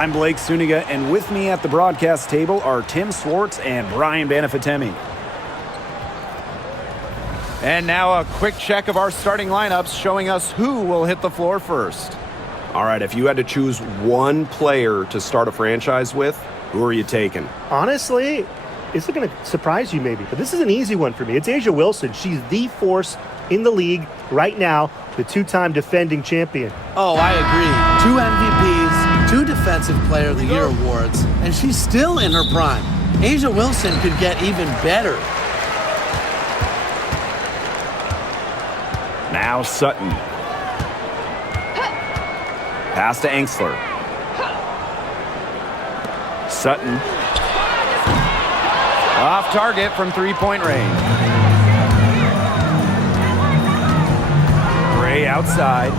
I'm Blake Suniga, and with me at the broadcast table are Tim Swartz and Brian Banafitemi. And now a quick check of our starting lineups showing us who will hit the floor first. All right, if you had to choose one player to start a franchise with, who are you taking? Honestly, it's going to surprise you maybe, but this is an easy one for me. It's A'ja Wilson. She's the force in the league right now, the two-time defending champion. Oh, I agree. 2 MVPs, 2 Defensive Player of the Year awards, and she's still in her prime. A'ja Wilson could get even better. Now Sutton. Pass to Angsler. Sutton. Off target from three-point range. Gray outside.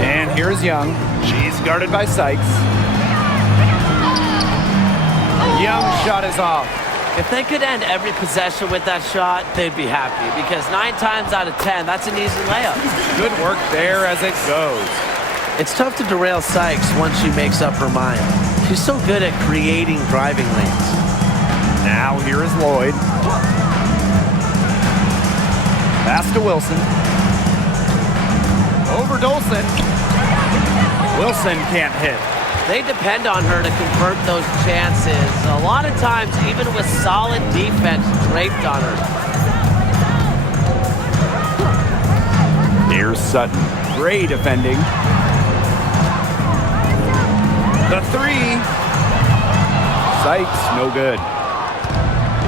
And here's Young. She's guarded by Sykes. Young's shot is off. If they could end every possession with that shot, they'd be happy because 9 times out of 10, that's an easy layup. Good work there as it goes. It's tough to derail Sykes once she makes up her mind. She's so good at creating driving lanes. Now here is Lloyd. Pass to Wilson. Over Dolson. Wilson can't hit. They depend on her to convert those chances. A lot of times, even with solid defense draped on her. Here's Sutton. Gray defending. The three. Sykes, no good.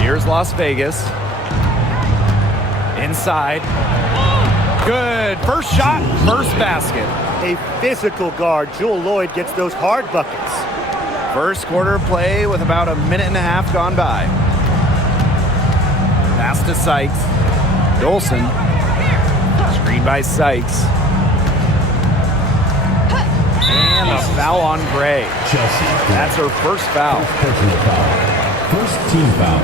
Here's Las Vegas. Inside. Good. First shot, first basket. A physical guard. Jewel Lloyd gets those hard buckets. First quarter play with about a minute and a half gone by. Pass to Sykes. Dolson. Screen by Sykes. And a foul on Gray. That's her first foul. First team foul.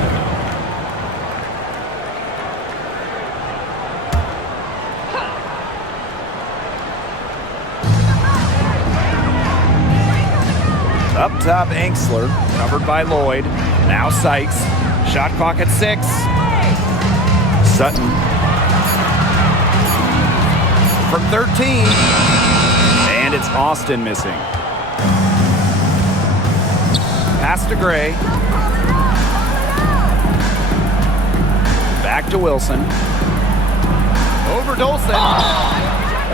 Up top, Angsler, covered by Lloyd. Now Sykes. Shot clock at 6. Sutton. From 13. And it's Austin missing. Pass to Gray. Back to Wilson. Over Dolson.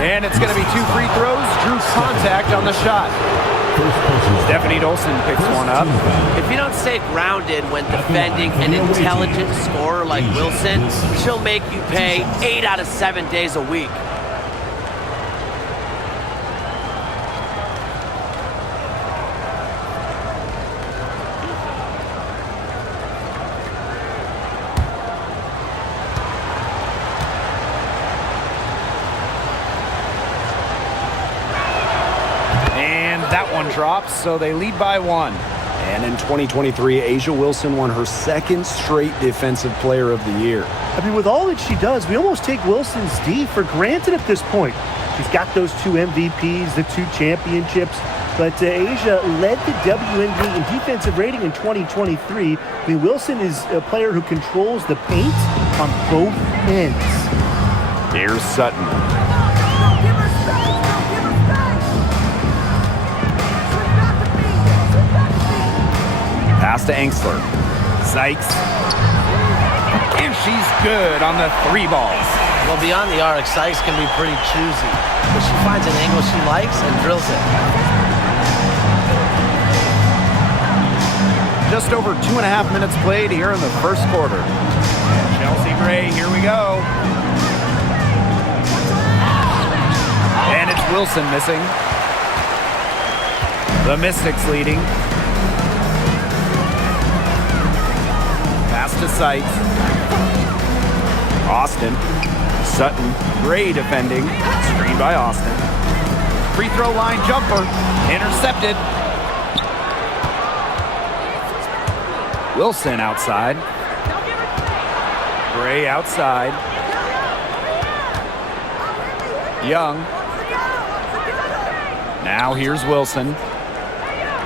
And it's going to be 2 free throws. Drew contact on the shot. Stephanie Dolson picks one up. If you don't stay grounded when defending an intelligent scorer like Wilson, she'll make you pay 8 out of 7 days a week. That one drops, so they lead by 1. And in 2023, A'ja Wilson won her 2nd straight Defensive Player of the Year. I mean, with all that she does, we almost take Wilson's D for granted at this point. She's got those 2 MVPs, the 2 championships, but A'ja led the WNBA in defensive rating in 2023. I mean, Wilson is a player who controls the paint on both ends. Here's Sutton. Pass to Angsler. Sykes. And she's good on the 3 balls. Well, beyond the arc, Sykes can be pretty choosy, but she finds an angle she likes and drills it. Just over 2.5 minutes played here in the first quarter. And Chelsea Gray, here we go. And it's Wilson missing. The Mystics leading. Pass to Sykes. Austin. Sutton. Gray defending. Screen by Austin. Free throw line jumper. Intercepted. Wilson outside. Gray outside. Young. Now here's Wilson.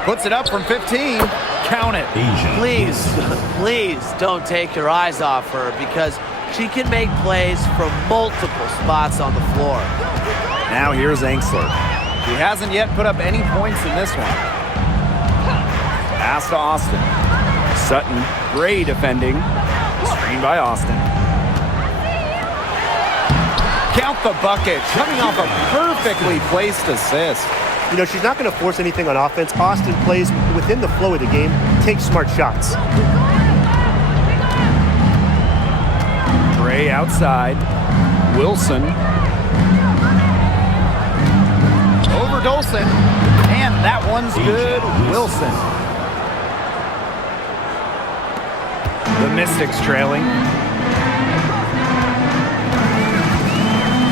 Puts it up from 15. Count it. Asia. Please don't take your eyes off her because she can make plays from multiple spots on the floor. Now here's Angsler. He hasn't yet put up any points in this one. Pass to Austin. Sutton, Gray defending. Screen by Austin. Count the bucket, coming off a perfectly placed assist. You know, she's not going to force anything on offense. Austin plays within the flow of the game, takes smart shots. Gray outside. Wilson. Over Dolson, and that one's good. Wilson. The Mystics trailing.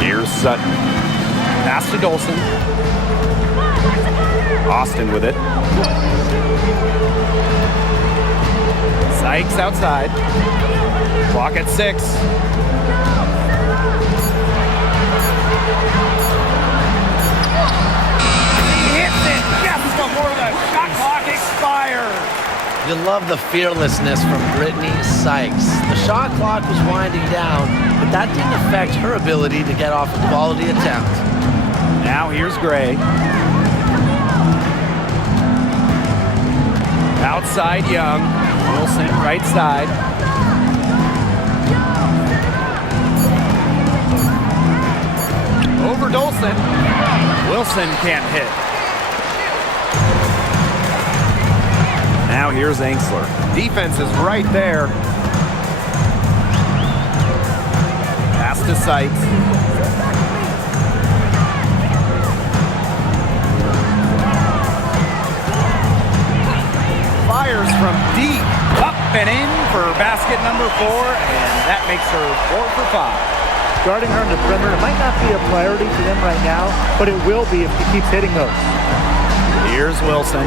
Here's Sutton. Pass to Dolson. Austin with it. Sykes outside. Clock at 6. He hits it just before the shot clock expires. You love the fearlessness from Brittany Sykes. The shot clock was winding down, but that didn't affect her ability to get off a quality attempt. Now here's Gray. Outside Young. Wilson right side. Over Dolson. Wilson can't hit. Now here's Angsler. Defense is right there. Pass to Sykes. Fires from deep. Up and in for basket number 4, and that makes her 4 for 5. Guarding her on the perimeter might not be a priority for them right now, but it will be if she keeps hitting those. Here's Wilson.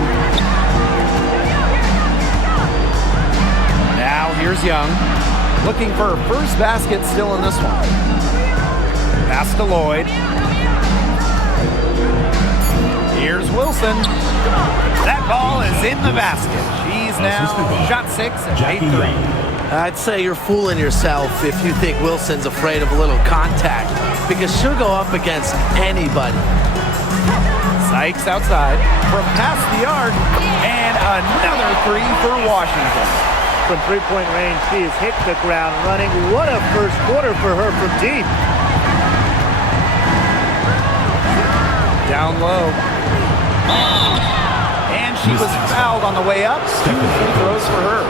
Now here's Young. Looking for her first basket still in this one. Pass to Lloyd. Here's Wilson. That ball is in the basket. She's now shot 6 and made 3. I'd say you're fooling yourself if you think Wilson's afraid of a little contact, because she'll go up against anybody. Sykes outside from past the arc, and another 3 for Washington. From three-point range, she has hit the ground running. What a first quarter for her from deep. Down low. And she was fouled on the way up. 2 free throws for her.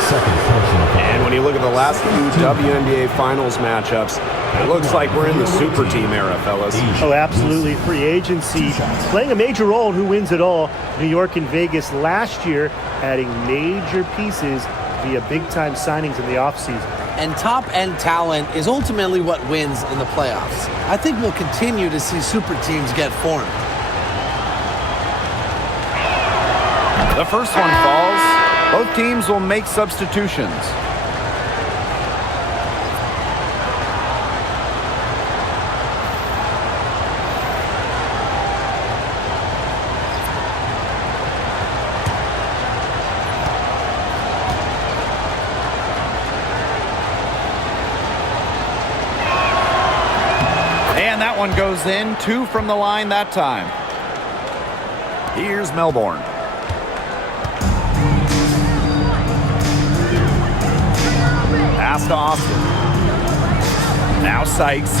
Second personal foul. And when you look at the last few WNBA Finals matchups, it looks like we're in the super team era, fellas. Oh, absolutely. Free agency playing a major role in who wins it all. New York and Vegas last year adding major pieces via big-time signings in the offseason. And top-end talent is ultimately what wins in the playoffs. I think we'll continue to see super teams get formed. The first one falls. Both teams will make substitutions. And that one goes in. 2 from the line that time. Here's Melbourne. Pass to Austin. Now Sykes.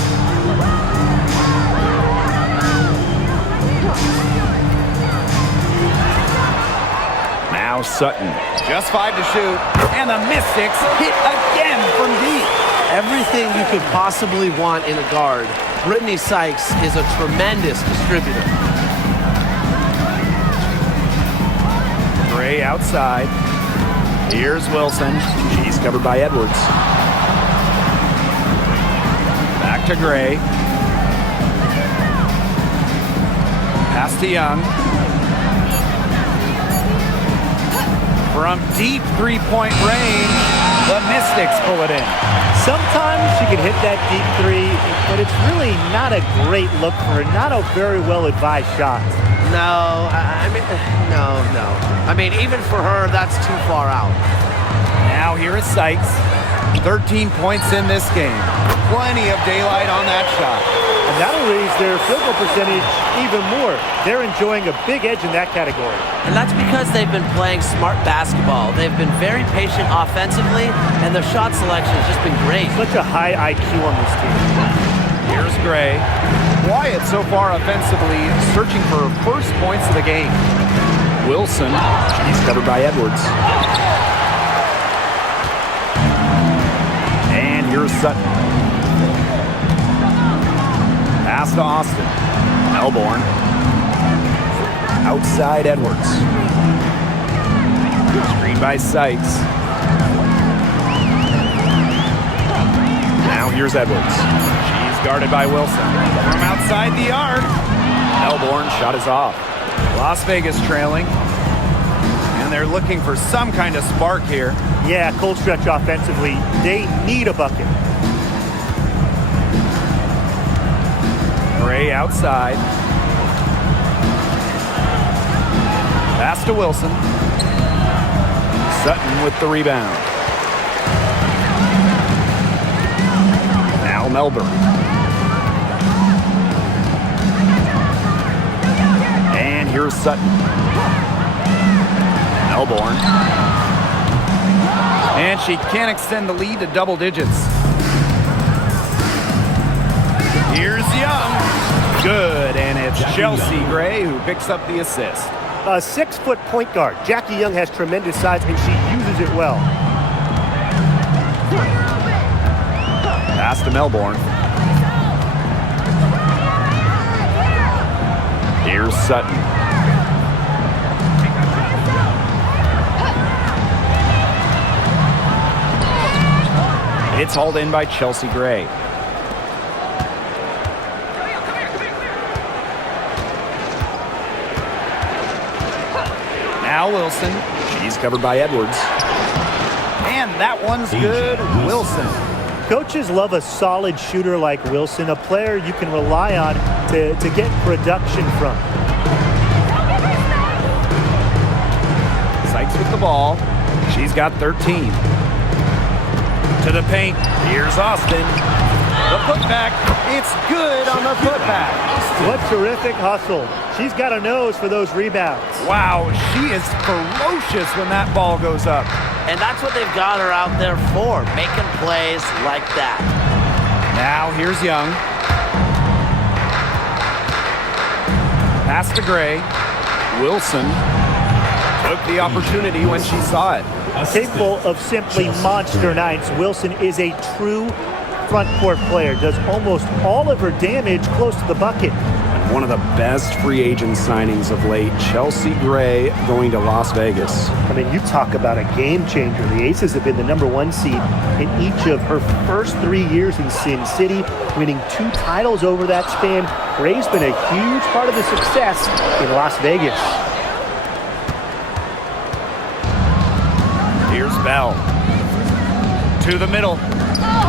Now Sutton. Just 5 to shoot. And the Mystics hit again from deep. Everything you could possibly want in a guard, Brittany Sykes is a tremendous distributor. Gray outside. Here's Wilson. She's covered by Edwards. Back to Gray. Pass to Young. From deep three-point range, the Mystics pull it in. Sometimes she can hit that deep 3, but it's really not a great look for her. Not a very well-advised shot. No, no. I mean, even for her, that's too far out. Now here is Sykes. 13 points in this game. Plenty of daylight on that shot. And that'll raise their field goal percentage even more. They're enjoying a big edge in that category. And that's because they've been playing smart basketball. They've been very patient offensively, and their shot selection has just been great. Such a high IQ on this team. Here's Gray. Quiet so far offensively, searching for first points of the game. Wilson. She's covered by Edwards. And here's Sutton. Pass to Austin. Melbourne. Outside Edwards. Screen by Sykes. Now here's Edwards. She's guarded by Wilson. From outside the arc. Melbourne shot is off. Las Vegas trailing. And they're looking for some kind of spark here. Yeah, cold stretch offensively. They need a bucket. Gray outside. Pass to Wilson. Sutton with the rebound. Now Melbourne. And here's Sutton. Melbourne. And she can't extend the lead to double digits. Here's Young. Good, and it's Chelsea Gray who picks up the assist. A 6-foot point guard. Jackie Young has tremendous size, and she uses it well. Pass to Melbourne. Here's Sutton. It's hauled in by Chelsea Gray. Now Wilson. She's covered by Edwards. And that one's good. Wilson. Coaches love a solid shooter like Wilson, a player you can rely on to get production from. Sykes with the ball. She's got 13. To the paint. Here's Austin. The putback. It's good on the putback. What terrific hustle. She's got a nose for those rebounds. Wow, she is ferocious when that ball goes up. And that's what they've got her out there for, making plays like that. Now here's Young. Pass to Gray. Wilson Took the opportunity when she saw it. Capable of simply monster nights, Wilson is a true front court player. Does almost all of her damage close to the bucket. One of the best free agent signings of late, Chelsea Gray going to Las Vegas. I mean, you talk about a game changer. The Aces have been the #1 seed in each of her first 3 years in Sin City, winning 2 titles over that span. Gray's been a huge part of the success in Las Vegas. Here's Bell. To the middle.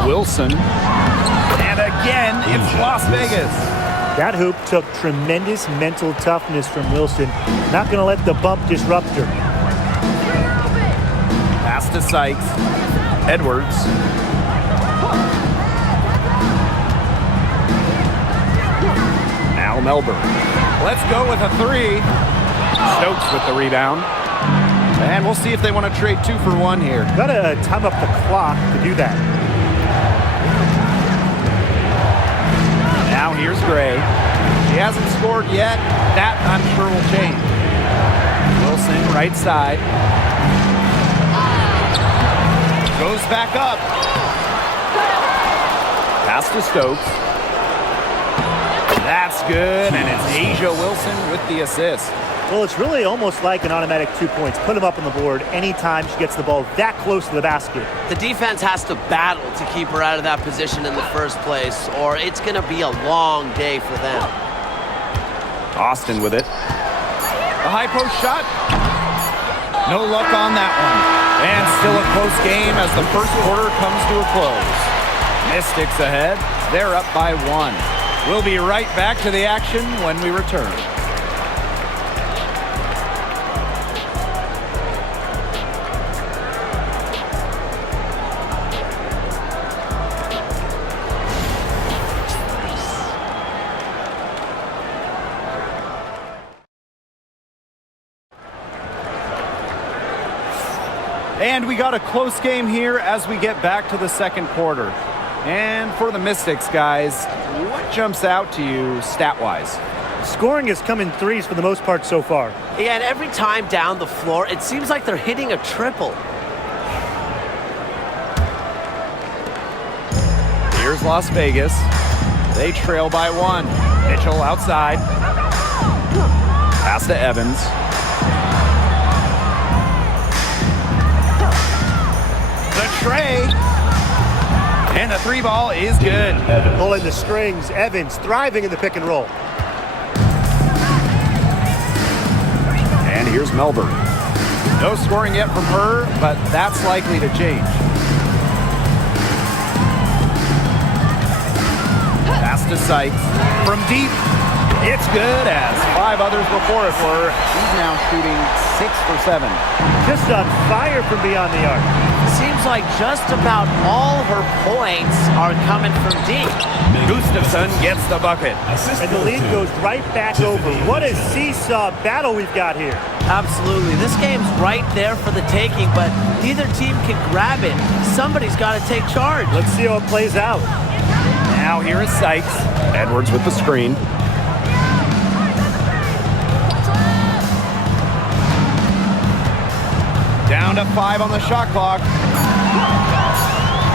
Wilson. And again, it's Las Vegas. That hoop took tremendous mental toughness from Wilson. Not going to let the bump disrupt her. Pass to Sykes. Edwards. Now Melbourne. Let's go with a 3. Stokes with the rebound. And we'll see if they want to trade 2 for 1 here. Got to time up the clock to do that. Now here's Gray. She hasn't scored yet. That, I'm sure, will change. Wilson, right side. Goes back up. Pass to Stokes. That's good, and it's Asia Wilson with the assist. Well, it's really almost like an automatic 2 points. Put them up on the board anytime she gets the ball that close to the basket. The defense has to battle to keep her out of that position in the first place, or it's going to be a long day for them. Austin with it. A high post shot. No luck on that one. And still a close game as the first quarter comes to a close. Mystics ahead. They're up by 1. We'll be right back to the action when we return. And we got a close game here as we get back to the second quarter. And for the Mystics, guys, what jumps out to you stat-wise? Scoring has come in threes for the most part so far. Yeah, and every time down the floor, it seems like they're hitting a triple. Here's Las Vegas. They trail by 1. Mitchell outside. Pass to Evans. The tray. And the 3 ball is good. Pulling the strings. Evans thriving in the pick and roll. And here's Melbourne. No scoring yet from her, but that's likely to change. Pass to Sykes. From deep, it's good as 5 others before it were. She's now shooting 6 for 7. Just on fire from beyond the arc. Seems like just about all her points are coming from deep. Gustafson gets the bucket. And the lead goes right back over. What a seesaw battle we've got here. Absolutely. This game's right there for the taking, but neither team can grab it. Somebody's got to take charge. Let's see how it plays out. Now here is Sykes. Edwards with the screen. Down to 5 on the shot clock.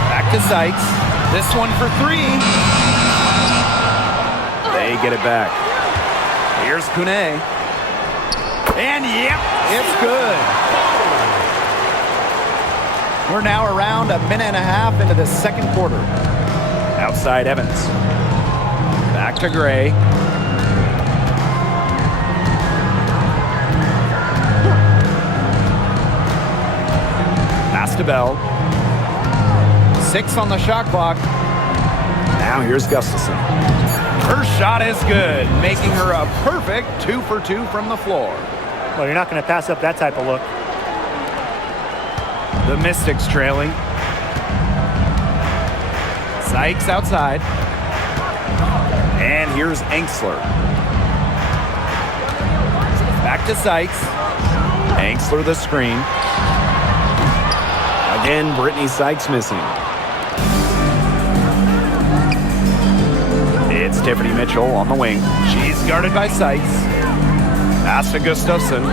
Back to Sykes. This one for 3. They get it back. Here's Kune. And yep, it's good. We're now around a minute and a half into the second quarter. Outside Evans. Back to Gray. Pass to Bell. 6 on the shot clock. Now here's Gustafson. Her shot is good, making her a perfect 2 for 2 from the floor. Well, you're not going to pass up that type of look. The Mystics trailing. Sykes outside. And here's Angsler. Back to Sykes. Angsler the screen. Again, Brittany Sykes missing. It's Tiffany Mitchell on the wing. She's guarded by Sykes. Pass to Gustafson.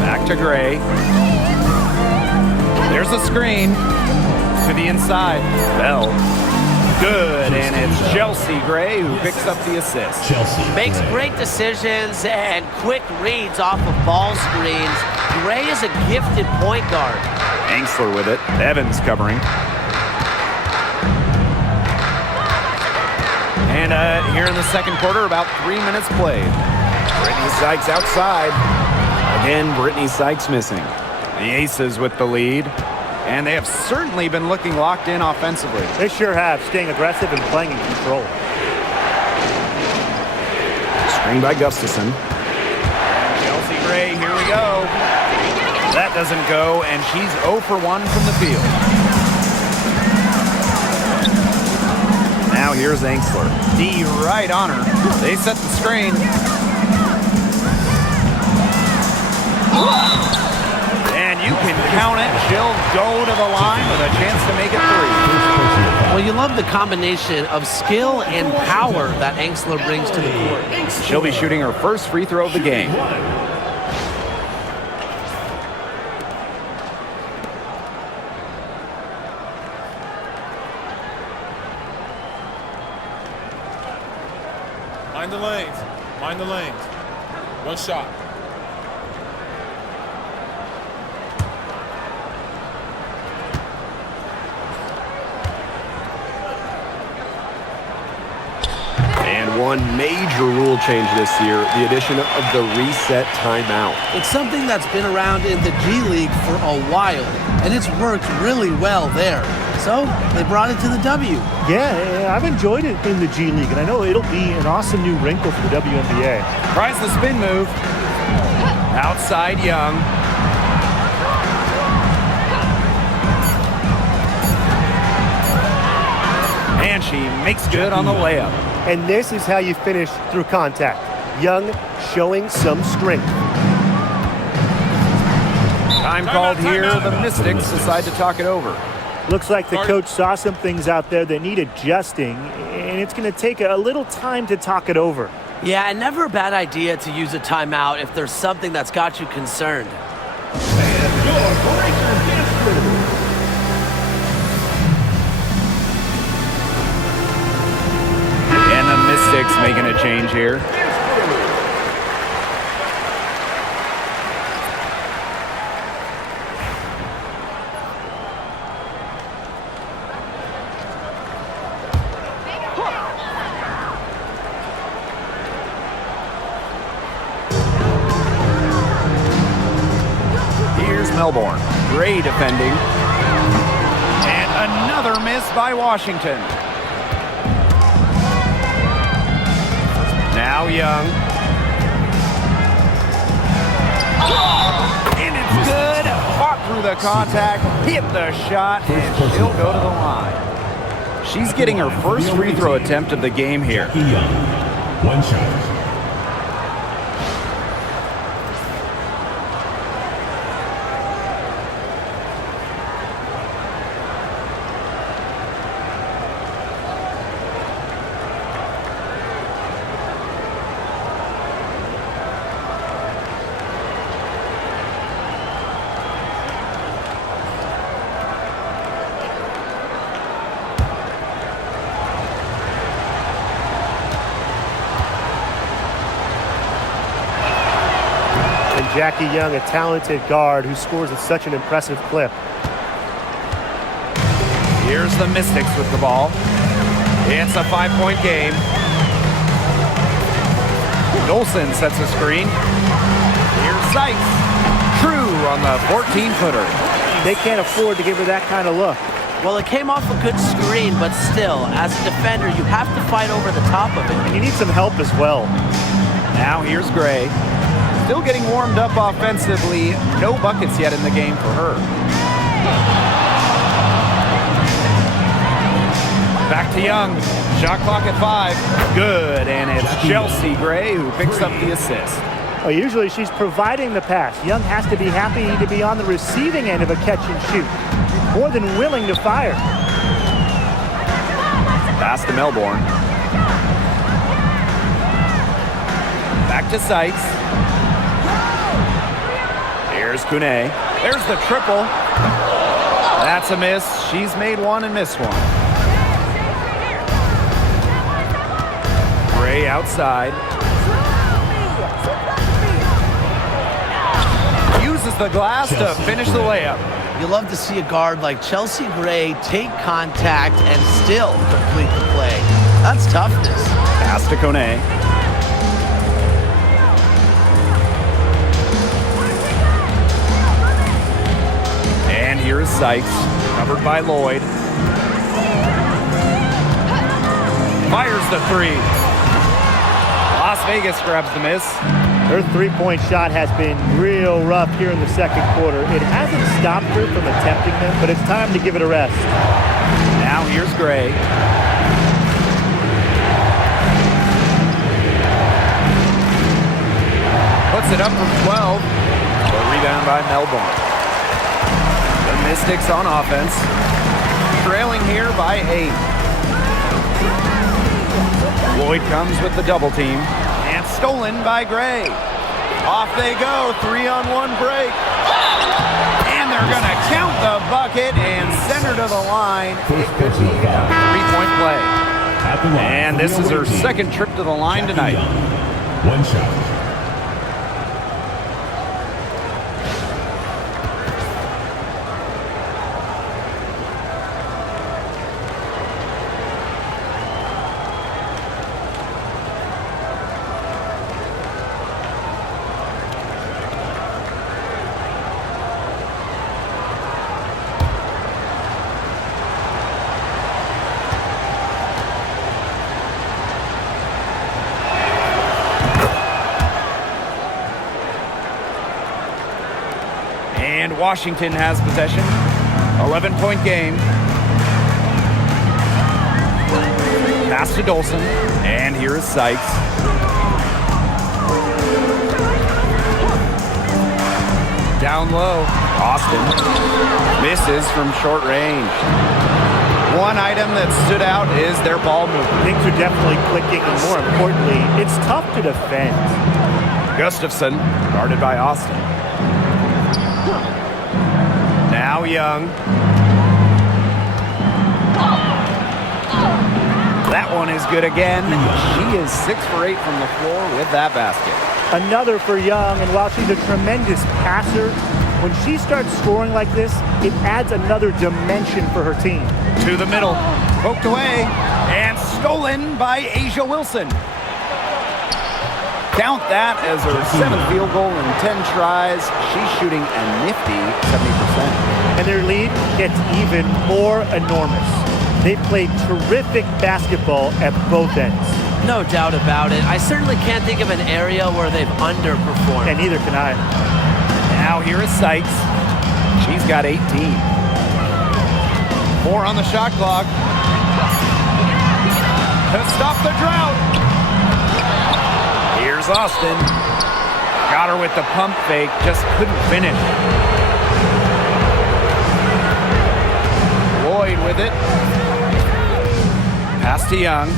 Back to Gray. There's a screen to the inside. Bell. Good, and it's Chelsea Gray who picks up the assist. Makes great decisions and quick reads off of ball screens. Gray is a gifted point guard. Angsler with it. Evans covering. And here in the second quarter, about 3 minutes played. Brittany Sykes outside. Again, Brittany Sykes missing. The Aces with the lead. And they have certainly been looking locked in offensively. They sure have, staying aggressive and playing in control. Screen by Gustafson. Chelsea Gray, here we go. That doesn't go, and she's 0 for 1 from the field. Now here's Angsler. D right on her. They set the screen. And you can count it. She'll go to the line with a chance to make it 3. Well, you love the combination of skill and power that Angsler brings to the court. She'll be shooting her first free throw of the game. Mind the lanes. Mind the lanes. One shot. And one major rule change this year, the addition of the reset timeout. It's something that's been around in the G League for a while, and it's worked really well there. So they brought it to the W. Yeah, I've enjoyed it in the G League, and I know it'll be an awesome new wrinkle for the WNBA. Tries the spin move. Outside Young. And she makes good on the layup. And this is how you finish through contact. Young showing some strength. Time called here. The Mystics decide to talk it over. Looks like the coach saw some things out there that need adjusting, and it's going to take a little time to talk it over. Yeah, and never a bad idea to use a timeout if there's something that's got you concerned. And the Mystics making a change here. Melbourne. Gray defending. And another miss by Washington. Now Young. And it's good. Fought through the contact, hit the shot, and she'll go to the line. She's getting her first free throw attempt of the game here. One shot. Jackie Young, a talented guard who scores at such an impressive clip. Here's the Mystics with the ball. It's a 5-point game. Dolson sets a screen. Here's Sykes. True on the 14-footer. They can't afford to give her that kind of look. Well, it came off a good screen, but still, as a defender, you have to fight over the top of it. And you need some help as well. Now here's Gray. Still getting warmed up offensively. No buckets yet in the game for her. Back to Young. Shot clock at 5. Good, and it's Chelsea Gray who picks up the assist. Well, usually she's providing the pass. Young has to be happy to be on the receiving end of a catch and shoot. More than willing to fire. Pass to Melbourne. Back to Sykes. Here's Kune. There's the triple. That's a miss. She's made one and missed one. Gray outside. Uses the glass to finish the layup. You love to see a guard like Chelsea Gray take contact and still complete the play. That's toughness. Pass to Kone. And here's Sykes, covered by Lloyd. Fires the 3. Las Vegas grabs the miss. Her three-point shot has been real rough here in the second quarter. It hasn't stopped her from attempting them, but it's time to give it a rest. Now here's Gray. Puts it up from 12. A rebound by Melbourne. The Mystics on offense. Trailing here by 8. Lloyd comes with the double team. And stolen by Gray. Off they go. 3-on-1 break. And they're going to count the bucket and send her to the line. It could be a 3-point play. And this is her second trip to the line tonight. One shot. Washington has possession. 11-point game. Pass to Dolson. And here is Sykes. down low. Austin misses from short range. One item that stood out is their ball movement. Things are definitely clicking, and more importantly, it's tough to defend. Gustafson, guarded by Austin. Now Young. That one is good again. She is 6 for 8 from the floor with that basket. Another for Young, and while she's a tremendous passer, when she starts scoring like this, it adds another dimension for her team. To the middle, poked away, and stolen by A'ja Wilson. Count that as her 7th field goal in 10 tries. She's shooting a nifty 70%. And their lead gets even more enormous. They played terrific basketball at both ends. No doubt about it. I certainly can't think of an area where they've underperformed. And neither can I. Now here is Sykes. She's got 18. 4 on the shot clock. To stop the drought. Here's Austin. Got her with the pump fake. Just couldn't finish. Lloyd with it. Pass to Young.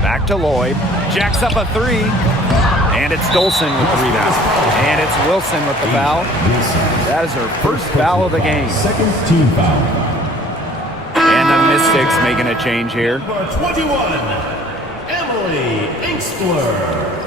Back to Lloyd. Jacks up a 3. And it's Dolson with the rebound. And it's Wilson with the foul. That is her first foul of the game. Second team foul. And the Mystics making a change here. Number 21, Emily Inkster.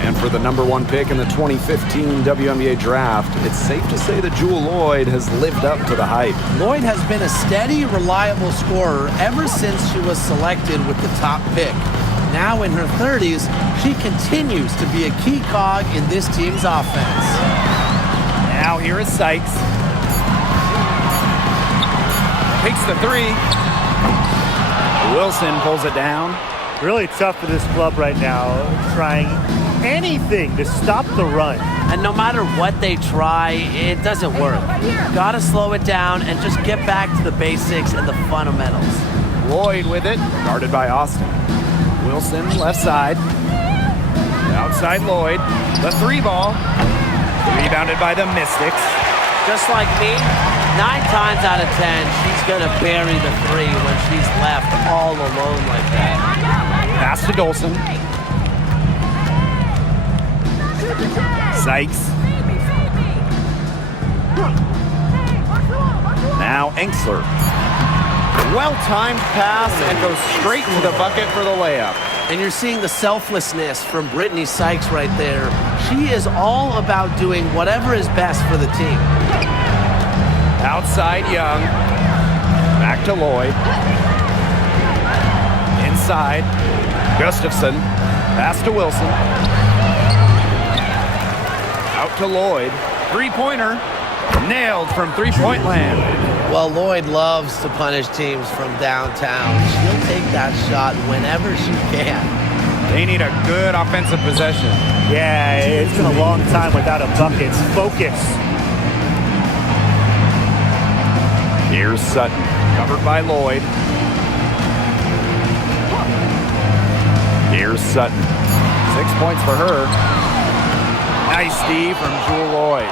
And for the number 1 pick in the 2015 WNBA draft, it's safe to say that Jewel Lloyd has lived up to the hype. Lloyd has been a steady, reliable scorer ever since she was selected with the top pick. Now in her 30s, she continues to be a key cog in this team's offense. Now here is Sykes. Takes the 3. Wilson pulls it down. Really tough for this club right now, trying anything to stop the run. And no matter what they try, it doesn't work. Gotta slow it down and just get back to the basics and the fundamentals. Lloyd with it, guarded by Austin. Wilson left side. Outside Lloyd. The 3 ball. Rebounded by the Mystics. Just like me, 9 times out of 10, she's gonna bury the 3 when she's left all alone like that. Pass to Dolson. Sykes. Now Enksler. Well-timed pass and goes straight to the bucket for the layup. And you're seeing the selflessness from Brittany Sykes right there. She is all about doing whatever is best for the team. Outside Young. Back to Lloyd. Inside. Gustafson. Pass to Wilson. Out to Lloyd. 3-pointer. Nailed from 3-point land. Well, Lloyd loves to punish teams from downtown. She'll take that shot whenever she can. They need a good offensive possession. Yeah, it's been a long time without a bucket. Focus. Here's Sutton. Covered by Lloyd. Here's Sutton. 6 points for her. Nice D from Jewel Lloyd.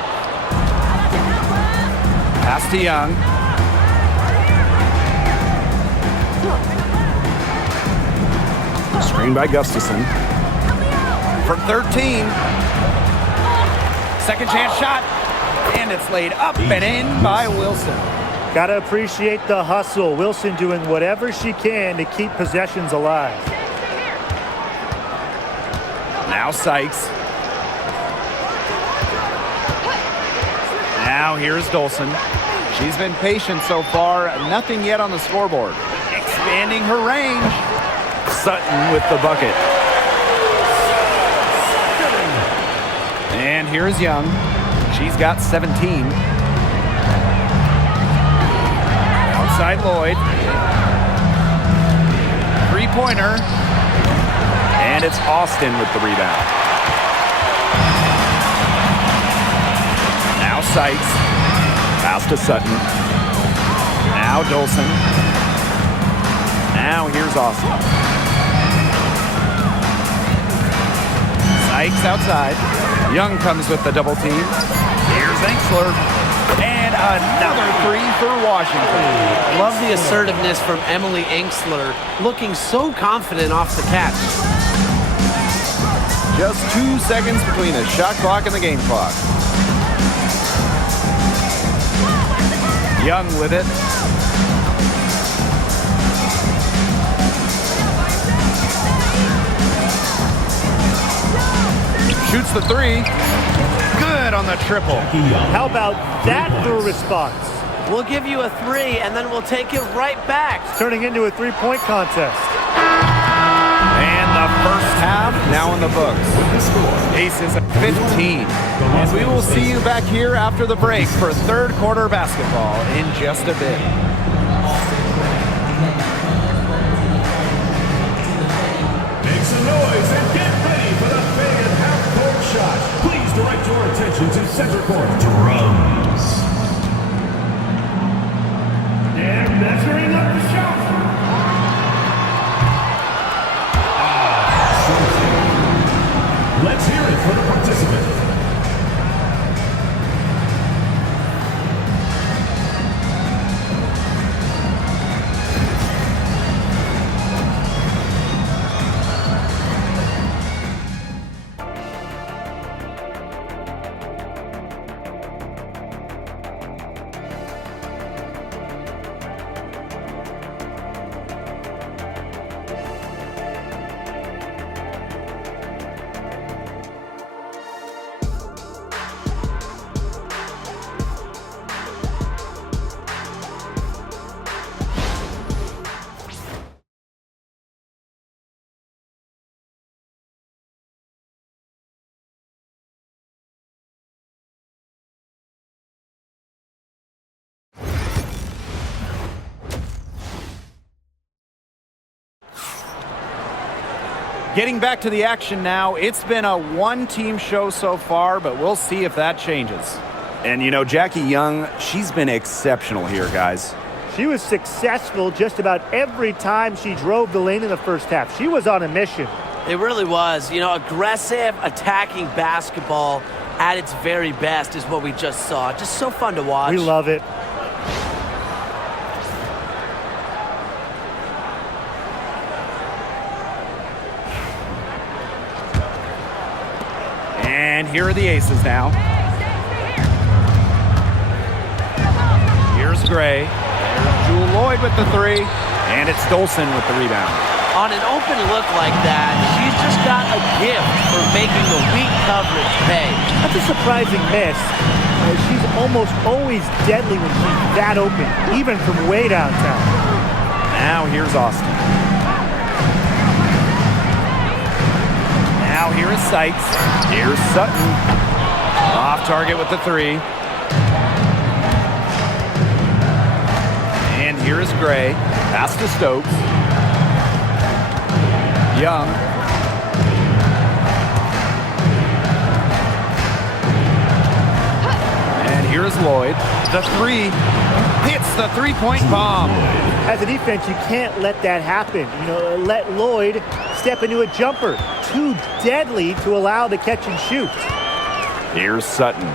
Pass to Young. Screen by Gustafson. From 13. Second chance shot. And it's laid up and in by Wilson. Gotta appreciate the hustle. Wilson doing whatever she can to keep possessions alive. Now Sykes. Now here's Dolson. She's been patient so far. Nothing yet on the scoreboard. Expanding her range. Sutton with the bucket. And here's Young. She's got 17. Outside Lloyd. 3-pointer. And it's Austin with the rebound. Now Sykes. Pass to Sutton. Now Dolson. Now here's Austin. Sykes outside. Young comes with the double team. Here's Enksler. And another three for Washington. Love the assertiveness from Emily Enksler, looking so confident off the catch. Just 2 seconds between the shot clock and the game clock. Young with it. Shoots the three. Good on the triple. How about that for a response? We'll give you a three, and then we'll take it right back. Turning into a three-point contest. And the first half now in the books. Aces at 15. And we will see you back here after the break for third quarter basketball in just a bit. Make some noise and get ready for the big half-court shot. Please direct your attention to center court. Drums. And measuring up the shot. Let's hear it for the participant. Getting back to the action now, it's been a one-team show so far, but we'll see if that changes. And you know, Jackie Young, she's been exceptional here, guys. She was successful just about every time she drove the lane in the first half. She was on a mission. It really was. You know, aggressive, attacking basketball at its very best is what we just saw. Just so fun to watch. We love it. And here are the Aces now. Here's Gray. There's Jewel Lloyd with the three. And it's Dolson with the rebound. On an open look like that, she's just got a gift for making the weak coverage pay. That's a surprising miss. She's almost always deadly when she's that open, even from way downtown. Now here's Austin. Now here is Sykes. Here's Sutton. Off target with the three. And here is Gray. Pass to Stokes. Young. And here is Lloyd. The three hits the three-point bomb. As a defense, you can't let that happen. You know, let Lloyd step into a jumper. Too deadly to allow the catch and shoot. Here's Sutton.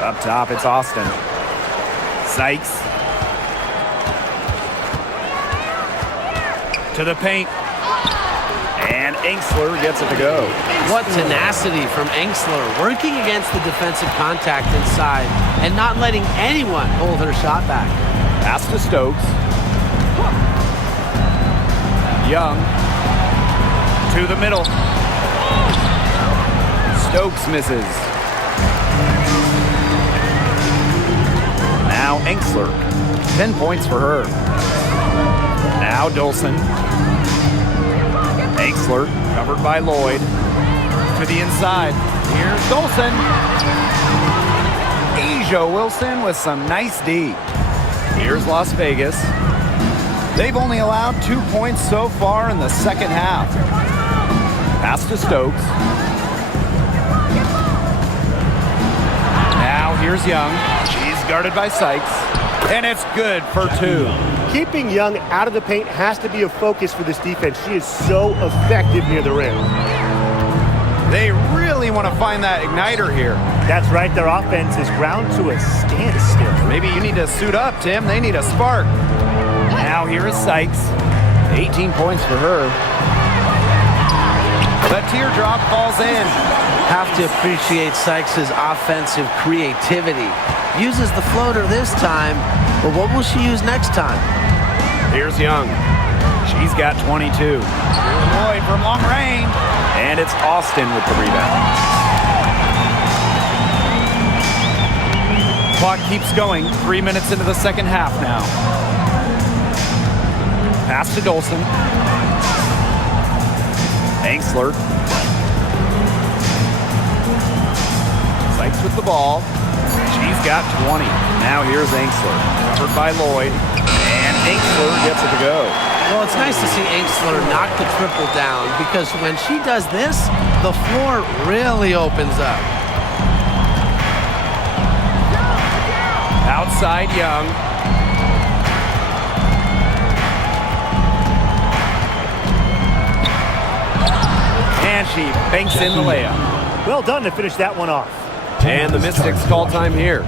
Up top, it's Austin. Sykes. To the paint. And Enksler gets it to go. What tenacity from Enksler, working against the defensive contact inside and not letting anyone hold her shot back. Pass to Stokes. Young. To the middle. Stokes misses. Now Enksler. 10 points for her. Now Dolson. Enksler, covered by Lloyd. To the inside. Here's Dolson. Asia Wilson with some nice D. Here's Las Vegas. They've only allowed 2 points so far in the second half. Pass to Stokes. Now here's Young. She's guarded by Sykes. And it's good for two. Keeping Young out of the paint has to be a focus for this defense. She is so effective near the rim. They really want to find that igniter here. That's right. Their offense is ground to a standstill. Maybe you need to suit up, Tim. They need a spark. Now here is Sykes. 18 points for her. The teardrop falls in. Have to appreciate Sykes' offensive creativity. Uses the floater this time, but what will she use next time? Here's Young. She's got 22. Lloyd from long range. And it's Austin with the rebound. Clock keeps going. 3 minutes into the second half now. Pass to Dolson. Angsler. Sykes with the ball. She's got 20. Now here's Angsler. Covered by Lloyd. And Angsler gets it to go. Well, it's nice to see Angsler knock the triple down because when she does this, the floor really opens up. Outside Young. And she banks in the layup. Well done to finish that one off. And the Mystics call time here.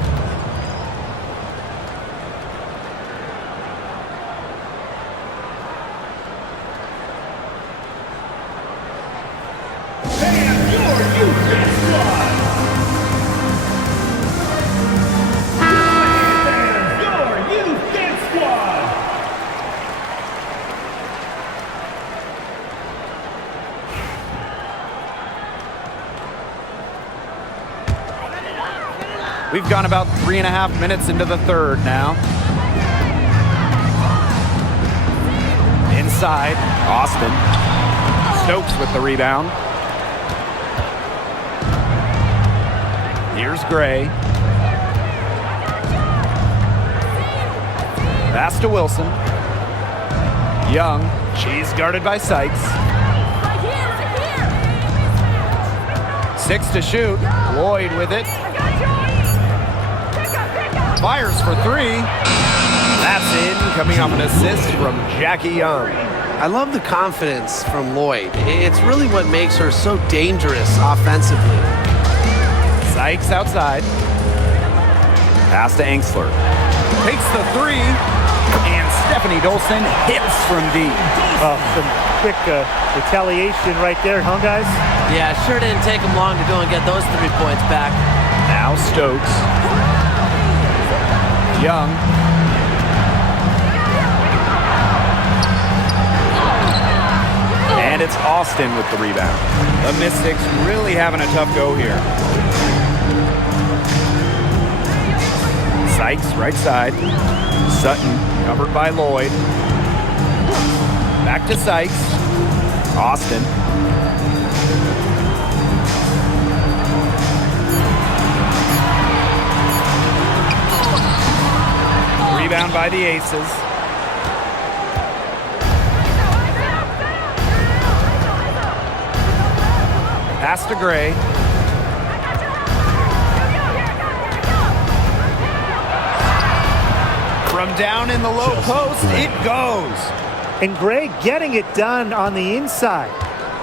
We've gone about 3.5 minutes into the third now. Inside, Austin. Stokes with the rebound. Here's Gray. Pass to Wilson. Young. She's guarded by Sykes. 6 to shoot. Lloyd with it. Fires for 3. That's in, coming off an assist from Jackie Young. I love the confidence from Lloyd. It's really what makes her so dangerous offensively. Sykes outside. Pass to Angsler. Takes the 3. And Stephanie Dolson hits from deep. Some quick retaliation right there, huh, guys? Yeah, sure didn't take them long to go and get those 3 points back. Now Stokes. Young. And it's Austin with the rebound. The Mystics really having a tough go here. Sykes, right side. Sutton, covered by Lloyd. Back to Sykes. Austin. Rebound by the Aces. Pass to Gray. From down in the low post, it goes. And Gray getting it done on the inside.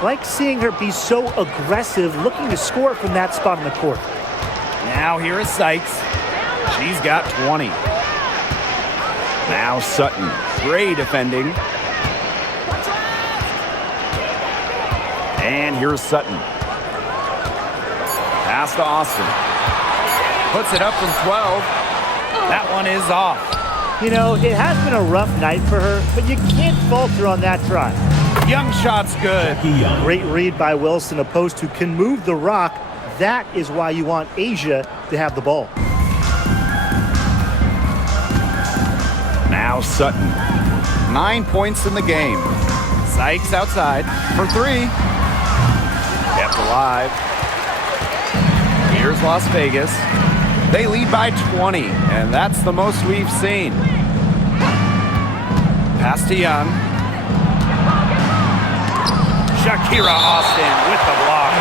Like seeing her be so aggressive, looking to score from that spot on the court. Now here is Sykes. She's got 20. Now Sutton. Gray defending. And here's Sutton. Pass to Austin. Puts it up from 12. That one is off. You know, it has been a rough night for her, but you can't falter on that try. Young shot's good. Great read by Wilson, a post who can move the rock. That is why you want Asia to have the ball. Now Sutton. 9 points in the game. Sykes outside for 3. Kept alive. Here's Las Vegas. They lead by 20, and that's the most we've seen. Pass to Young. Shakira Austin with the block.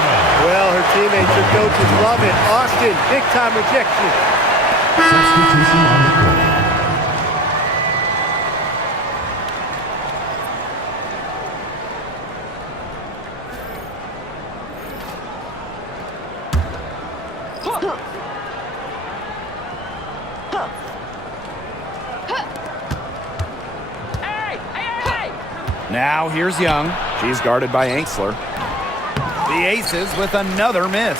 Well, her teammates, her coaches love it. Austin, big-time rejection. Now here's Young. She's guarded by Angsler. The Aces with another miss.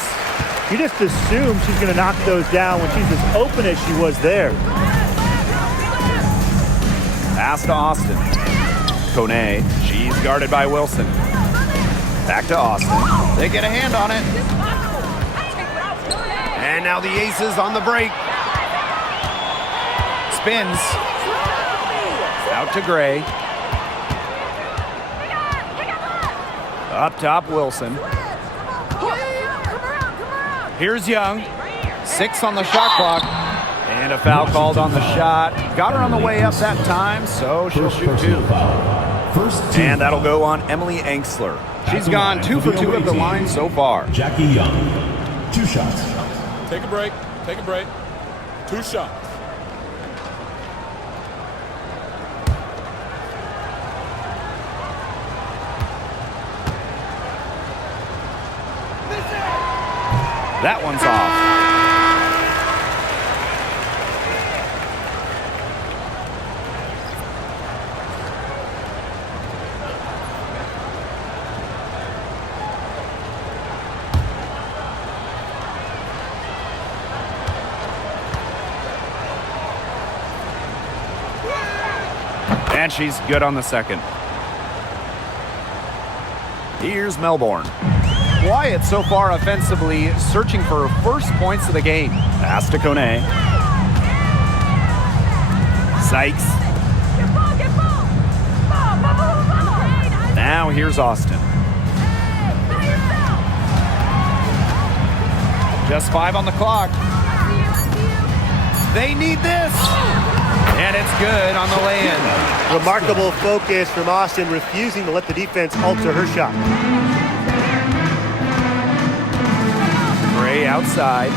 You just assume she's going to knock those down when she's as open as she was there. Pass to Austin. Kone. She's guarded by Wilson. Back to Austin. They get a hand on it. And now the Aces on the break. Spins. Out to Gray. Up top, Wilson. Here's Young. 6 on the shot clock. And a foul called on the shot. Got her on the way up that time, so she'll shoot 2. And that'll go on Emily Angsler. She's gone 2 for 2 at the line so far. Jackie Young, 2 shots. Take a break. Take a break. 2 shots. That one's off. And she's good on the second. Here's Melbourne. Quiet so far offensively, searching for her first points of the game. Pass to Kone. Sykes. Now here's Austin. Just 5 on the clock. They need this. And it's good on the lay-in. Remarkable focus from Austin, refusing to let the defense alter her shot. Gray outside.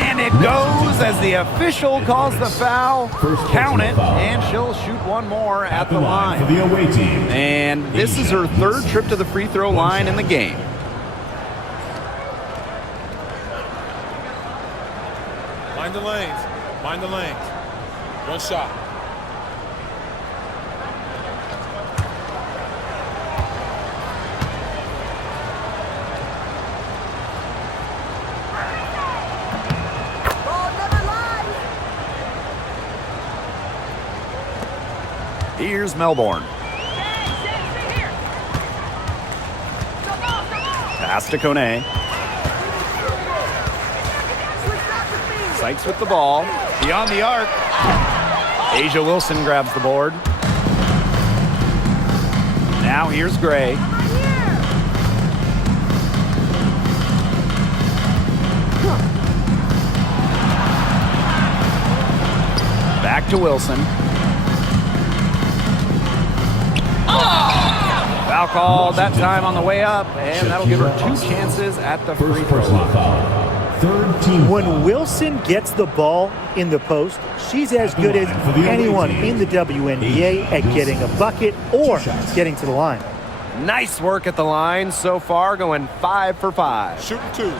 And it goes as the official calls the foul. Count it, and she'll shoot one more at the line. For the away team. And this is her 3rd trip to the free throw line in the game. Mind the lanes. Mind the lanes. 1 shot. Here's Melbourne. Pass to Kone. Sykes with the ball. Beyond the arc. Asia Wilson grabs the board. Now here's Gray. Back to Wilson. Foul call that time on the way up, and that'll give her 2 chances at the free throw line. 3rd team. When Wilson gets the ball in the post, she's as good as anyone in the WNBA at getting a bucket or getting to the line. Nice work at the line so far, going 5 for 5. Shooting 2.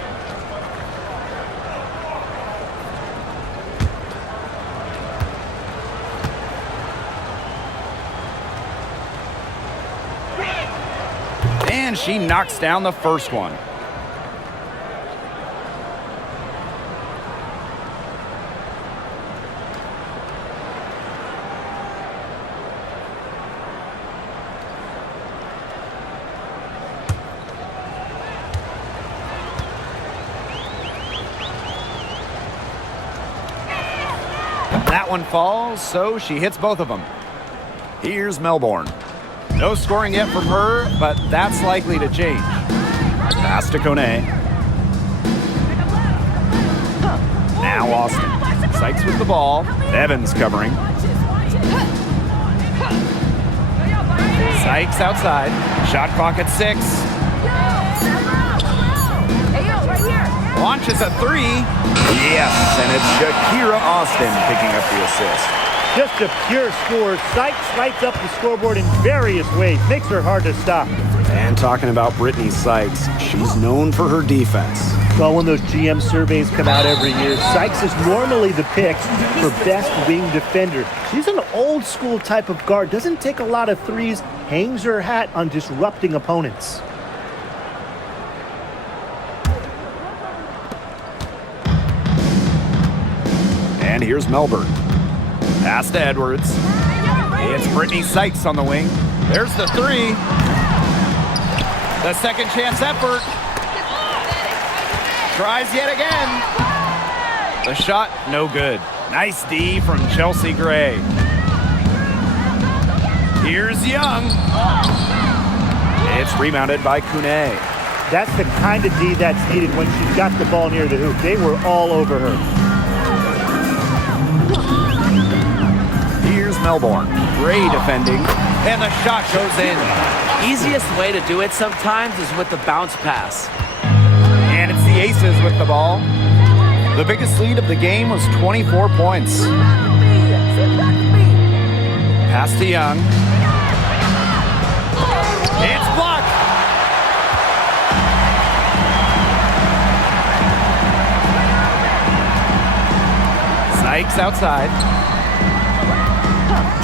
And she knocks down the first one. That one falls, so she hits both of them. Here's Melbourne. No scoring yet from her, but that's likely to change. Pass to Kone. Now Austin. Sykes with the ball. Evans covering. Sykes outside. Shot clock at 6. Launches a 3. Yes, and it's Shakira Austin picking up the assist. Just a pure score. Sykes lights up the scoreboard in various ways. Makes her hard to stop. And talking about Brittany Sykes, she's known for her defense. Well, when those GM surveys come out every year, Sykes is normally the pick for best wing defender. She's an old school type of guard, doesn't take a lot of threes, hangs her hat on disrupting opponents. And here's Melbourne. Pass to Edwards. It's Brittany Sykes on the wing. There's the three. The second chance effort. Tries yet again. The shot, no good. Nice D from Chelsea Gray. Here's Young. It's rebounded by Kune. That's the kind of D that's needed when she's got the ball near the hoop. They were all over her. Here's Melbourne. Gray defending. And the shot goes in. Easiest way to do it sometimes is with the bounce pass. And it's the Aces with the ball. The biggest lead of the game was 24 points. Pass to Young. It's blocked. Sykes outside.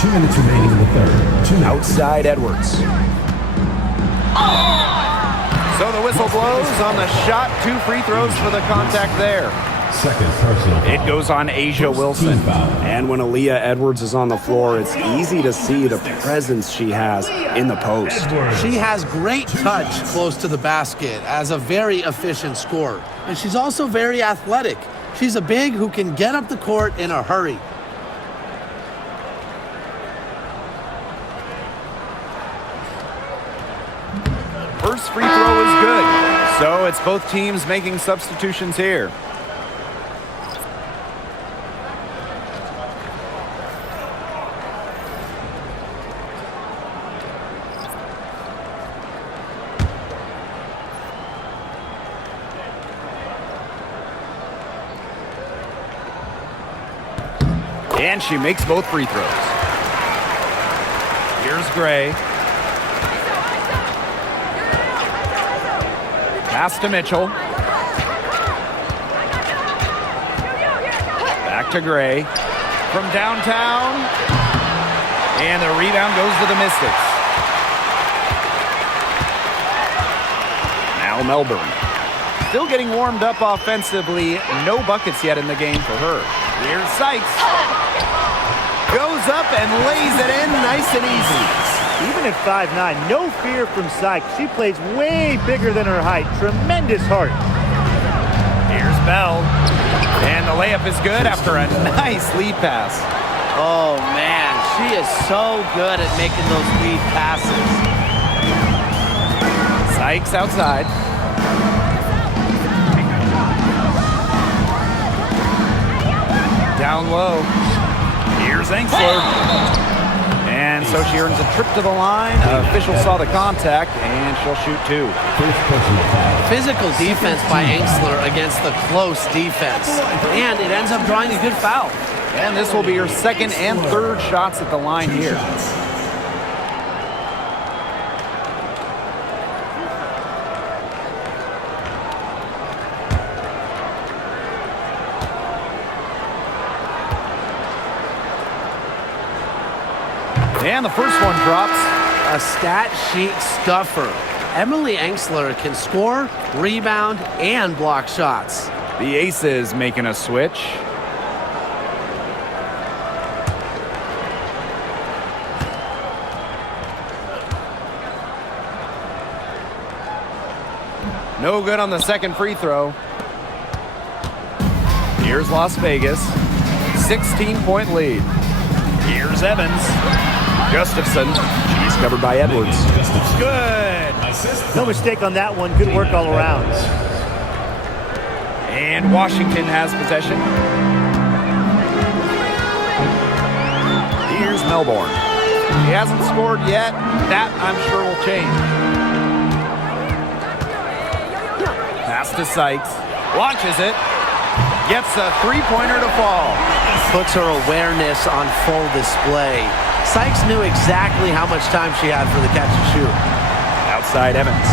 2 minutes remaining in the third. 2 minutes. Outside Edwards. So the whistle blows on the shot. 2 free throws for the contact there. Second personal foul. It goes on Asia Wilson. And when Aaliyah Edwards is on the floor, it's easy to see the presence she has in the post. She has great touch close to the basket as a very efficient scorer. And she's also very athletic. She's a big who can get up the court in a hurry. First free throw is good. So it's both teams making substitutions here. And she makes both free throws. Here's Gray. Pass to Mitchell. Back to Gray. From downtown. And the rebound goes to the Mystics. Now Melbourne. Still getting warmed up offensively. No buckets yet in the game for her. Here's Sykes. Goes up and lays it in nice and easy. Even at 5'9", no fear from Sykes. She plays way bigger than her height. Tremendous heart. Here's Bell. And the layup is good after a nice lead pass. Oh, man, she is so good at making those lead passes. Sykes outside. Down low. Here's Angsler. And so she earns a trip to the line. Official saw the contact, and she'll shoot 2. Physical defense by Angsler against the close defense. And it ends up drawing a good foul. And this will be her second and third shots at the line here. And the first one drops. A stat sheet stuffer. Emily Angsler can score, rebound, and block shots. The Aces making a switch. No good on the second free throw. Here's Las Vegas. 16-point lead. Here's Evans. Gustafson. She's covered by Edwards. Good. No mistake on that one. Good work all around. And Washington has possession. Here's Melbourne. He hasn't scored yet. That, I'm sure, will change. Pass to Sykes. Launches it. Gets a three-pointer to fall. Puts her awareness on full display. Sykes knew exactly how much time she had for the catch and shoot. Outside Evans.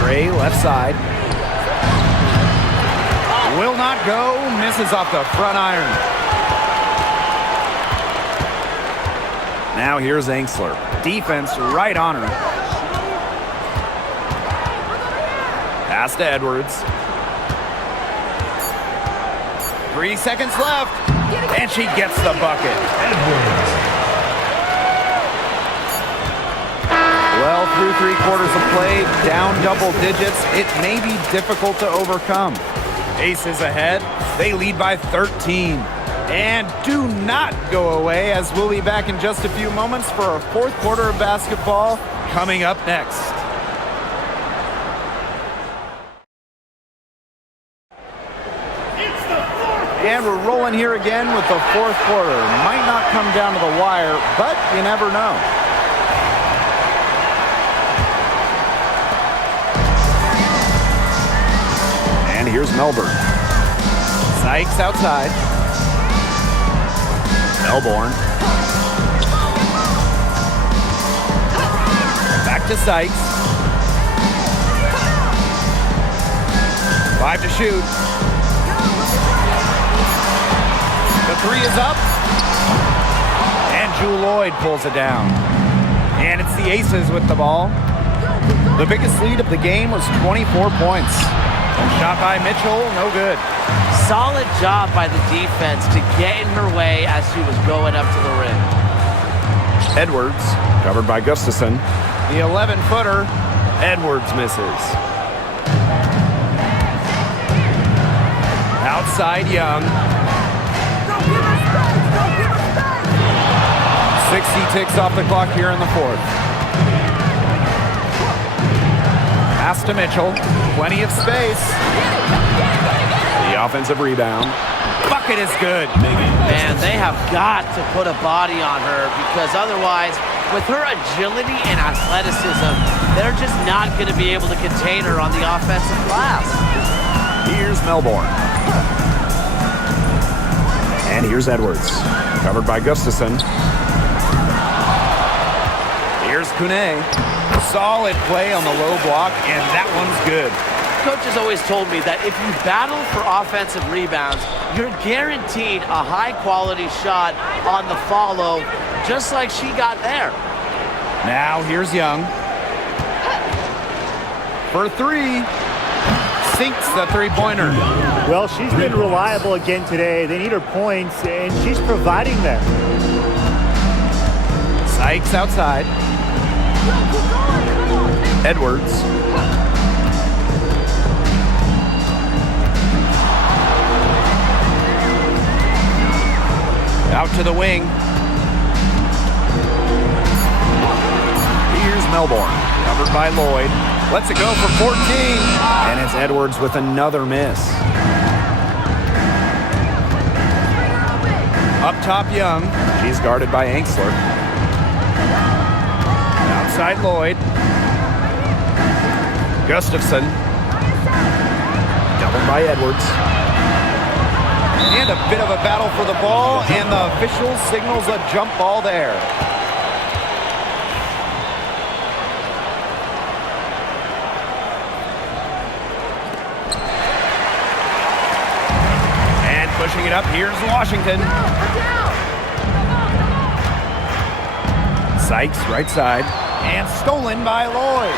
Gray left side. Will not go. Misses off the front iron. Now here's Angsler. Defense right on her. Pass to Edwards. 3 seconds left. And she gets the bucket. Well, through 3 quarters of play, down double digits, it may be difficult to overcome. Aces ahead. They lead by 13. And do not go away, as we'll be back in just a few moments for our 4th quarter of basketball coming up next. And we're rolling here again with the 4th quarter. Might not come down to the wire, but you never know. And here's Melbourne. Sykes outside. Melbourne. Back to Sykes. 5 to shoot. The 3 is up. And Jewel Lloyd pulls it down. And it's the Aces with the ball. The biggest lead of the game was 24 points. Shot by Mitchell, no good. Solid job by the defense to get in her way as she was going up to the rim. Edwards, covered by Gustafson. The 11-footer, Edwards misses. Outside Young. 60 ticks off the clock here in the 4th. Pass to Mitchell. Plenty of space. The offensive rebound. Bucket is good. Man, they have got to put a body on her, because otherwise, with her agility and athleticism, they're just not going to be able to contain her on the offensive glass. Here's Melbourne. And here's Edwards. Covered by Gustafson. Here's Kune. Solid play on the low block, and that one's good. Coach has always told me that if you battle for offensive rebounds, you're guaranteed a high-quality shot on the follow, just like she got there. Now here's Young. For 3. Sinks the 3-pointer. Well, she's been reliable again today. They need her points, and she's providing them. Sykes outside. Edwards. Out to the wing. Here's Melbourne. Covered by Lloyd. Lets it go for 14. And it's Edwards with another miss. Up top, Young. She's guarded by Angsler. Outside Lloyd. Gustafson. Doubled by Edwards. And a bit of a battle for the ball, and the official signals a jump ball there. And pushing it up, here's Washington. Sykes, right side, and stolen by Lloyd.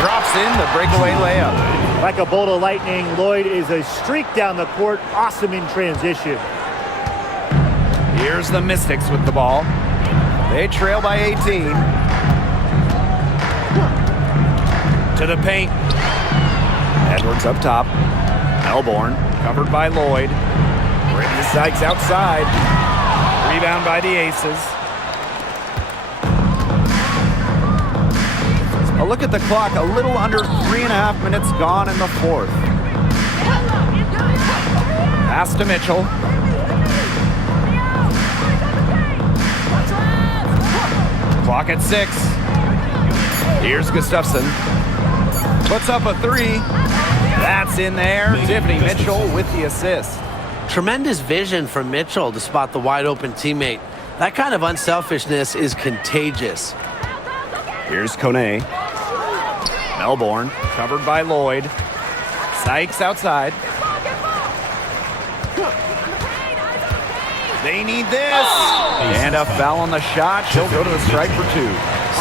Drops in the breakaway layup. Like a bolt of lightning, Lloyd is a streak down the court. Awesome in transition. Here's the Mystics with the ball. They trail by 18. To the paint. Edwards up top. Melbourne, covered by Lloyd. Brittany Sykes outside. Rebound by the Aces. A look at the clock, a little under 3.5 minutes gone in the 4th. Pass to Mitchell. Clock at 6. Here's Gustafson. Puts up a 3. That's in there. Tiffany Mitchell with the assist. Tremendous vision from Mitchell to spot the wide open teammate. That kind of unselfishness is contagious. Here's Kone. Melbourne covered by Lloyd. Sykes outside. They need this. And a foul on the shot. She'll go to the strike for 2.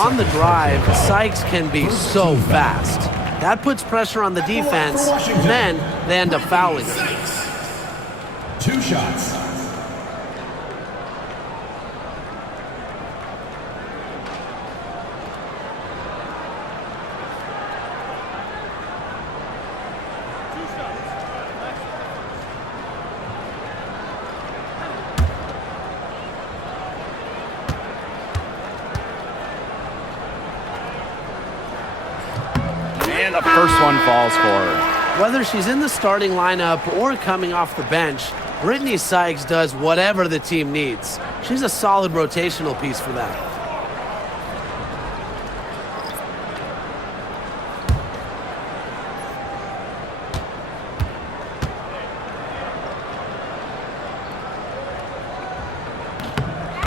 On the drive, Sykes can be so fast. That puts pressure on the defense, and then they end up fouling her. 2 shots. And the first one falls for her. Whether she's in the starting lineup or coming off the bench, Brittany Sykes does whatever the team needs. She's a solid rotational piece for that.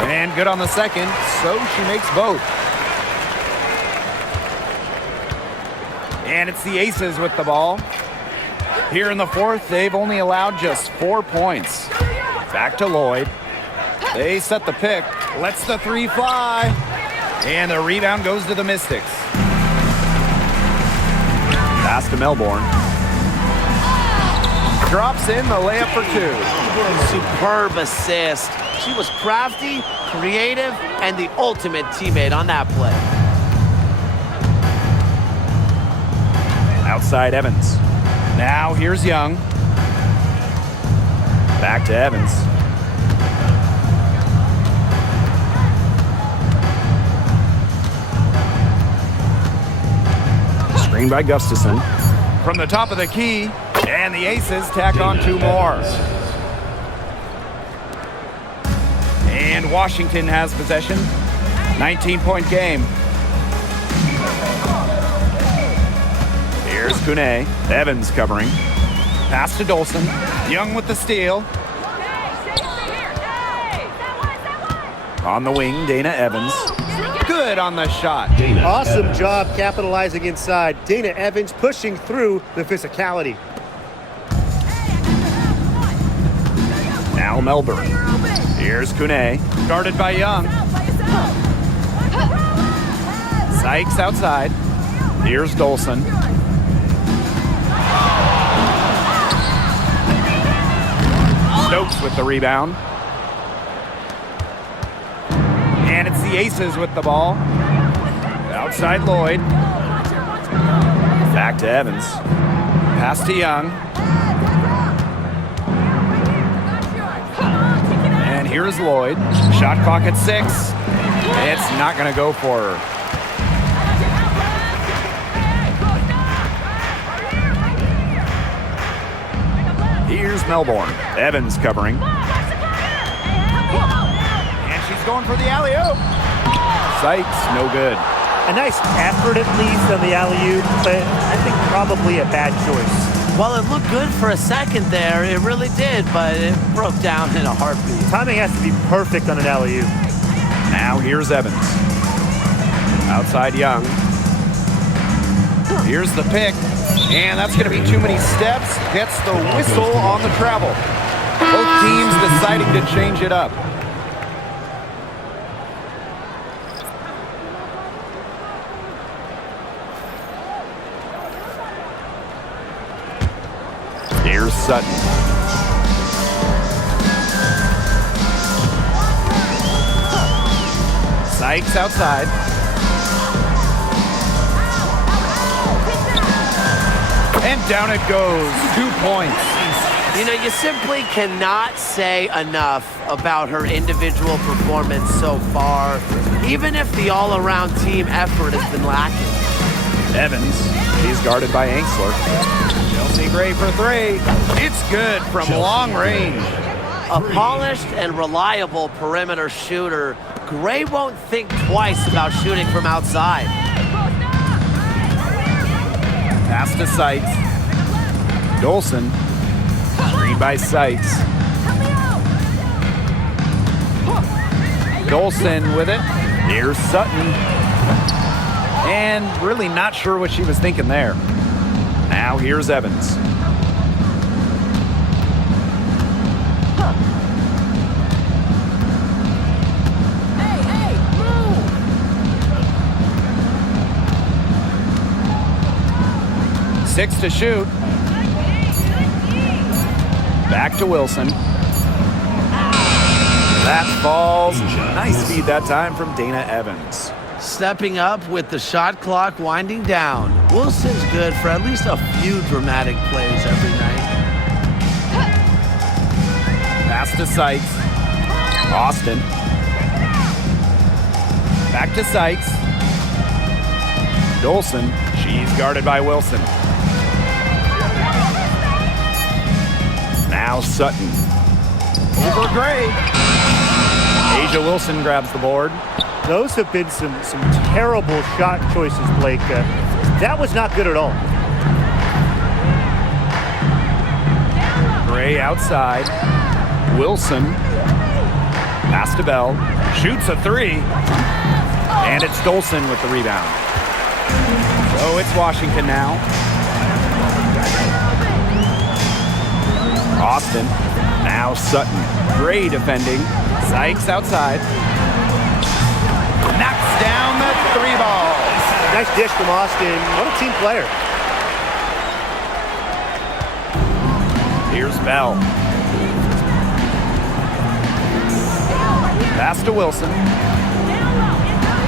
And good on the second, so she makes both. And it's the Aces with the ball. Here in the fourth, they've only allowed just 4 points. Back to Lloyd. They set the pick. Lets the 3 fly. And the rebound goes to the Mystics. Pass to Melbourne. Drops in the layup for 2. Superb assist. She was crafty, creative, and the ultimate teammate on that play. Outside Evans. Now here's Young. Back to Evans. Screen by Gustafson. From the top of the key, and the Aces tack on 2 more. And Washington has possession. 19-point game. Here's Kune. Evans covering. Pass to Dolson. Young with the steal. On the wing, Dana Evans. Good on the shot. Awesome job capitalizing inside. Dana Evans pushing through the physicality. Now Melbourne. Here's Kune. Guarded by Young. Sykes outside. Here's Dolson. Stokes with the rebound. And it's the Aces with the ball. Outside Lloyd. Back to Evans. Pass to Young. And here's Lloyd. Shot clock at 6. It's not going to go for her. Here's Melbourne. Evans covering. And she's going for the alley-oop. Sykes, no good. A nice effort at least on the alley-oop, but I think probably a bad choice. Well, it looked good for a second there. It really did, but it broke down in a heartbeat. Timing has to be perfect on an alley-oop. Now here's Evans. Outside Young. Here's the pick. And that's going to be too many steps. Gets the whistle on the travel. Both teams deciding to change it up. Here's Sutton. Sykes outside. And down it goes. 2 points. You know, you simply cannot say enough about her individual performance so far, even if the all-around team effort has been lacking. Evans, she's guarded by Angsler. Chelsea Gray for 3. It's good from long range. A polished and reliable perimeter shooter, Gray won't think twice about shooting from outside. Pass to Sykes. Dolson. Screen by Sykes. Dolson with it. Here's Sutton. And really not sure what she was thinking there. Now here's Evans. Six to shoot. Back to Wilson. That falls. Nice feed that time from Dana Evans. Stepping up with the shot clock winding down. Wilson's good for at least a few dramatic plays every night. Pass to Sykes. Austin. Back to Sykes. Dolson. She's guarded by Wilson. Now Sutton. Over Gray. Asia Wilson grabs the board. Those have been some terrible shot choices, Blake. That was not good at all. Gray outside. Wilson. Pass to Bell. Shoots a three. And it's Dolson with the rebound. So it's Washington now. Austin. Now Sutton. Gray defending. Sykes outside. Knocks down the three ball. Nice dish from Austin. What a team player. Here's Bell. Pass to Wilson.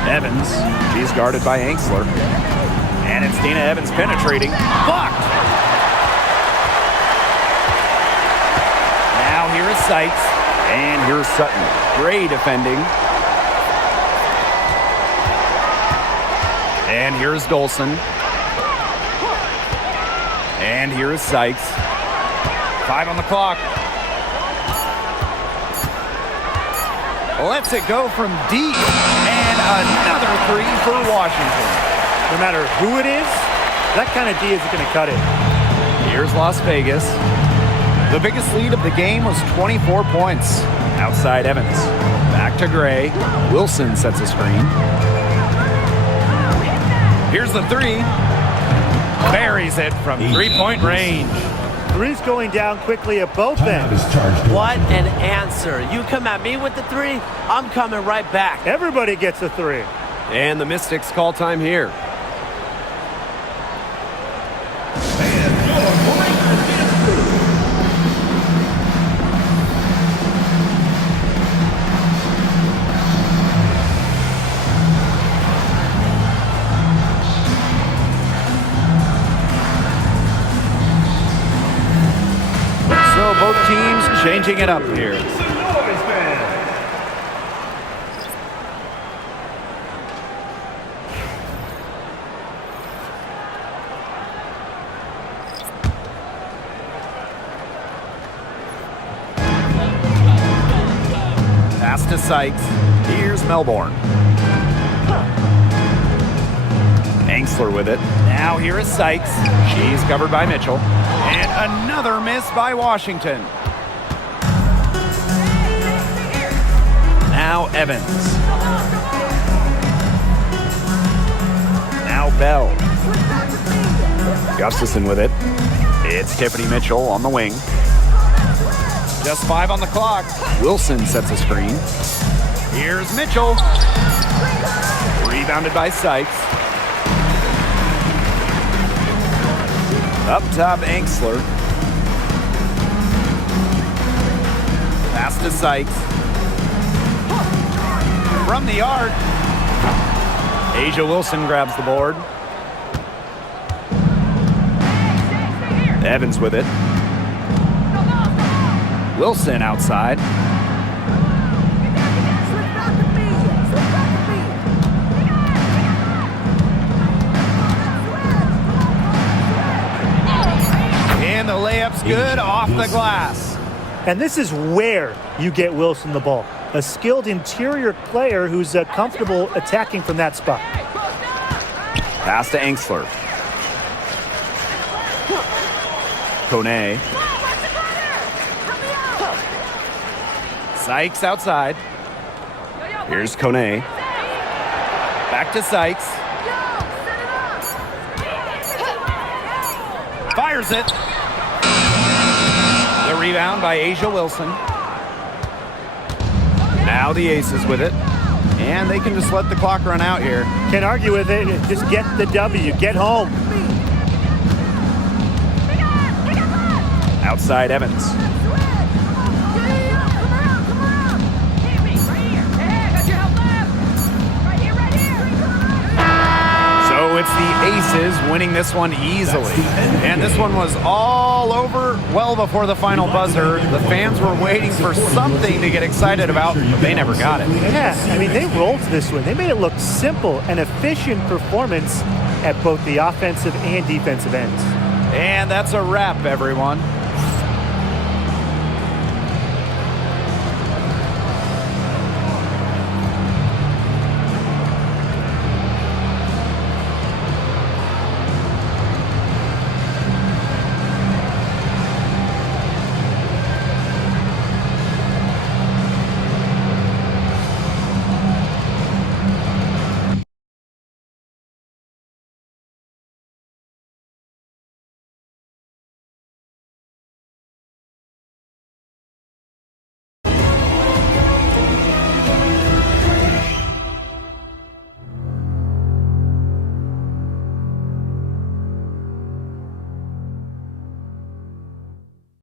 Evans. She's guarded by Angsler. And it's Dana Evans penetrating. Blocked. Now here is Sykes. And here's Sutton. Gray defending. And here's Dolson. And here is Sykes. 5 on the clock. Lets it go from deep. And another three for Washington. No matter who it is, that kind of D isn't going to cut it. Here's Las Vegas. The biggest lead of the game was 24 points. Outside Evans. Back to Gray. Wilson sets a screen. Here's the three. Buries it from three-point range. Three's going down quickly at both ends. What an answer. You come at me with the three, I'm coming right back. Everybody gets a three. And the Mystics call time here. So both teams changing it up here. Pass to Sykes. Here's Melbourne. Angsler with it. Now here is Sykes. She's covered by Mitchell. And another miss by Washington. Now Evans. Now Bell. Gustafson with it. It's Tiffany Mitchell on the wing. Just 5 on the clock. Wilson sets a screen. Here's Mitchell. Rebounded by Sykes. Up top, Angsler. Pass to Sykes. From the arc. Asia Wilson grabs the board. Evans with it. Wilson outside. And the layup's good off the glass. And this is where you get Wilson the ball. A skilled interior player who's comfortable attacking from that spot. Pass to Angsler. Kone. Sykes outside. Here's Kone. Back to Sykes. Fires it. The rebound by Asia Wilson. Now the Aces with it. And they can just let the clock run out here. Can't argue with it. Just get the W. Get home. Outside Evans. So it's the Aces winning this one easily. And this one was all over well before the final buzzer. The fans were waiting for something to get excited about, but they never got it. Yeah, I mean, they rolled this one. They made it look simple and efficient performance at both the offensive and defensive ends. And that's a wrap, everyone.